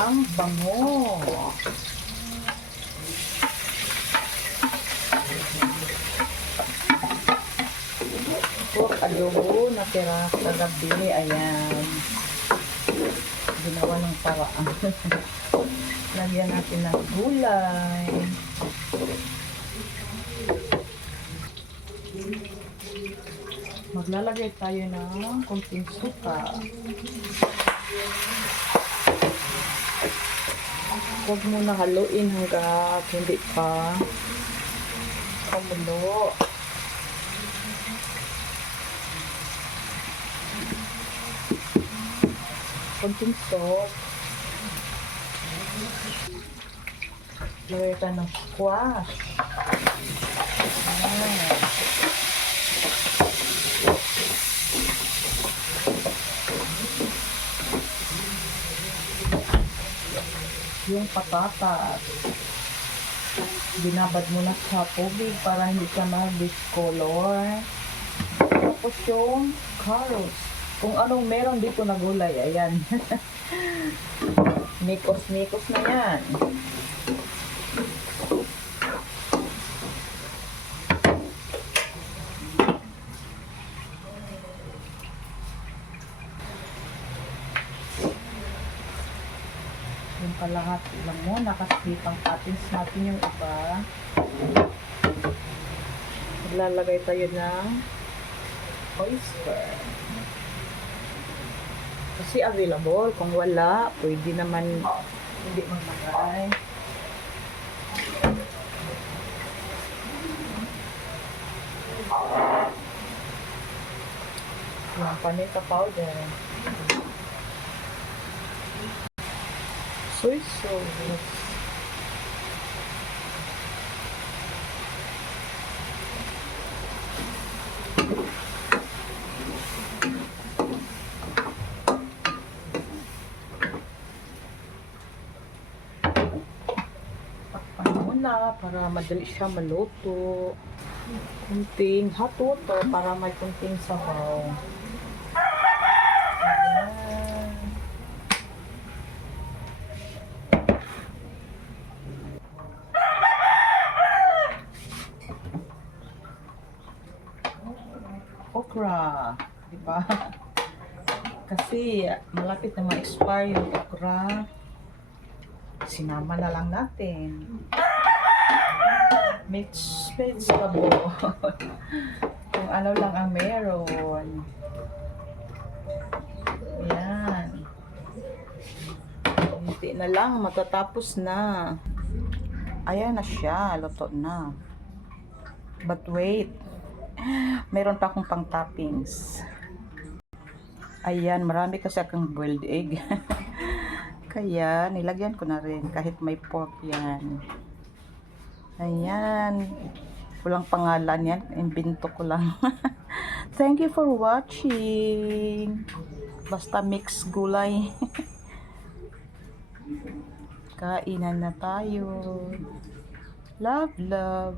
Ang bango. Pork adobo na tira kagabi. Ayan. Ginawa ng paraan. Lagyan natin ng gulay. Maglalagay tayo ng konting suka. Huwag muna haluin hanggat hindi pa kumulo. Konting salt. Lagay tayo ng squash. Ayan. Yung patatas, binabad mo na sa tubig para hindi siya mag-discolor. Tapos yung carrots, kung anong meron dito na gulay, ayan. Mikos-mikos na yan. Yung kalahati lang muna kasi pang-patins natin yung iba. Maglalagay tayo ng oyster. Kasi available. Kung wala, pwede naman hindi maglagay. Yung paminta powder. Soy sauce. Takpan muna para madali siya maluto. Kunting hot water para may kunting sabaw. Okra, di ba? Kasi malapit na ma-expire yung okra. Sinama na lang natin. Mixed vegetable. Kung ano lang ang meron. Yan. Hindi na lang, matatapos na. Ayan na siya, luto na. But wait. Mayroon pa akong pang toppings. Ayan, marami kasi akong boiled egg. Kaya, nilagyan ko na rin kahit may pork yan. Ayan. Walang pangalan yan. Imbento ko lang. Thank you for watching. Basta mix gulay. Kainan na tayo. Love, love.